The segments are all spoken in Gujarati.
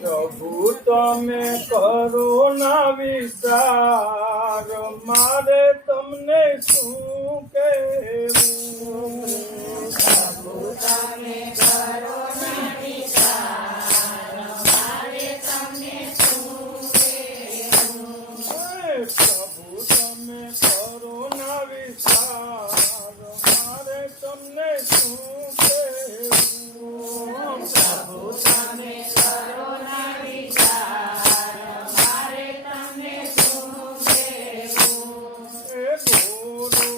પ્રભુ તમે કરો ના વિચાર, મારે તમને શું કહેવું? પ્રભુ તમે કરો ના વિચાર, મારે તમને શું કહેવું? પ્રભુ તમે કરો ના વિચાર, મારે તમને શું કહેવું? પ્રભુ તમે કરો ના વિચાર, મારે તમને શું કહેવું? બોલો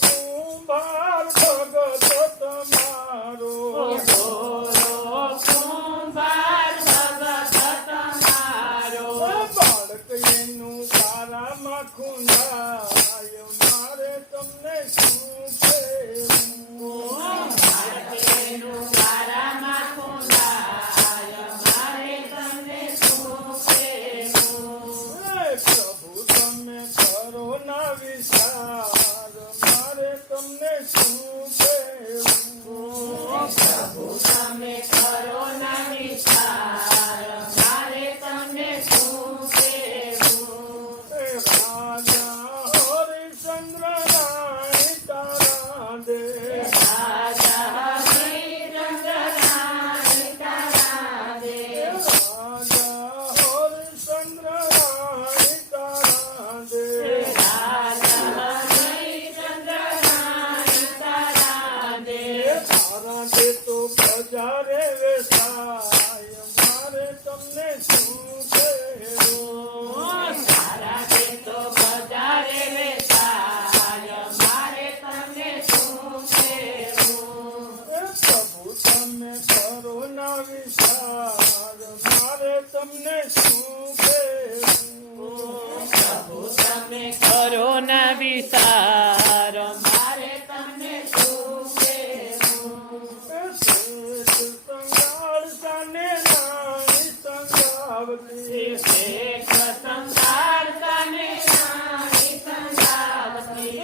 કુંભાર ભગત તમારો, બોલો કુંભાર ભગત તમારો, બાળક એનું તારામાં ખૂંદાય, મારે તમને શું કહેવું? ભારતેનું વારામાં ખુંદાય, મારે તમને શું કહેવું? પ્રભુ તમે કરો ના વિચાર, મારે તમને શું કહેવું? પ્રભુ તમે કરો ના વિચાર, મારે તમને શું કહેવું? રાજા હરિશ્ચંદ્ર રાય તારા દે, રાજા હરિશ્ચંદ્ર તારા દે, રાજા હરિશ્ચંદ્ર રાય તારા દે, રાજા હરિશ્ચંદ્ર તારા દે, તારા દે તો બજારે વેચાય, મારે તમને શું કહેવું? તારા દે તો બજારે વેચાય, મારે તમને શું કહેવું? પ્રભુ તમે કરો ના વિચાર, મારે તમને શું કહેવું? પ્રભુ તમે કરો ના વિચાર, મારે તમને શું કહેવું? સંગાળ સાને નાની સંગાવતી, શેખ સંસાર તને નાની સંગાવતી,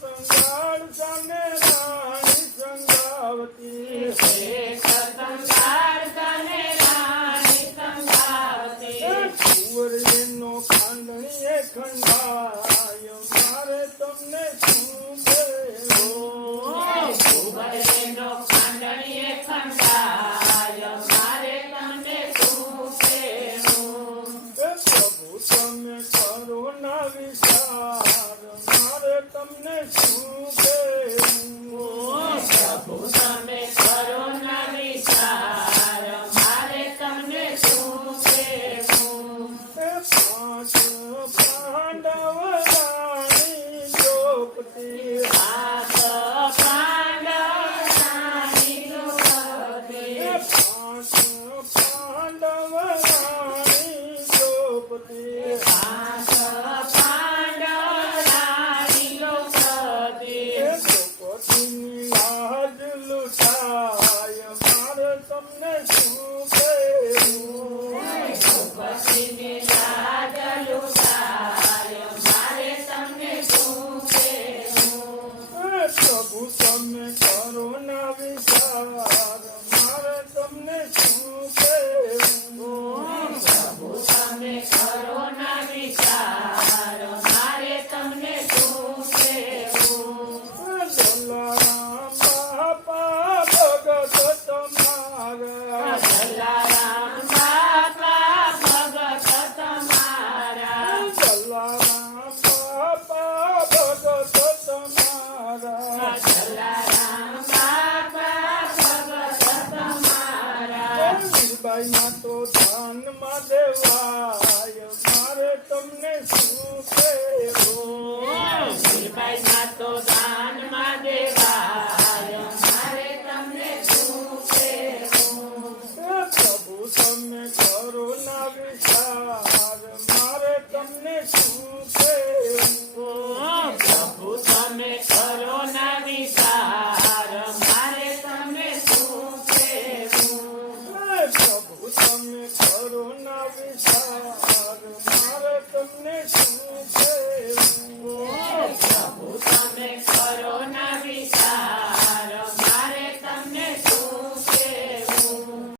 સંગાળ સાને નાની સંગાવતી, શેખ સંસાર તને નાની સંગાવતી, કુંવરીનો ખાંડણીએ ખંડાય, મારે તમને શું કહેવું? કુંવરેનો ખાંડણીએ ખંડાય, મારે તમને શું કહેવું? પ્રભુ તમે કરો ના વિચાર, મારે તમને શું કહેવું? પ્રભુ તમે કરો ના વિચાર, મારે તમને શું કહેવું? પાંચ પાંડવ રાણી દ્રૌપદી, પાંચ પાંડવ નાની દ્રૌપદી, પાંચ પાંડવ રાણી દ્રૌપદી, પાંચ પાંડવ નાની દ્રૌપદી, દ્રૌપદીની લાજ લૂંટાય, મારે તમને શું કહેવું? દ્રૌપદીની લાજ લૂંટાય, મારે તમને શું કહેવું? પ્રભુ તમે કરો ના વિચાર, મારે તમને શું કહેવું? પ્રભુ તમે કરો ના વિચાર, મારે તમને શું કહેવું? જલારામ બાપા ભગત તમારા, જલારામ બાપા ભગત તમારા, જલારામ બાપા ભગત તમારા, જલારામ બાપા ભગત તમારા, મીરબાઈ ના તો ધનમાં દેવાય, મારે તમને શું કહેવું? શ્રીબાઈ ના તો દાનમાં દેવાય, મારે તમને શું કહેવું? પ્રભુ તમે કરો ના વિચાર, મારે તમને શું કહેવું? પ્રભુ તમે કરો ના વિચાર, મારે તમને શું કહેવું? પ્રભુ તમે કરો ના વિચાર,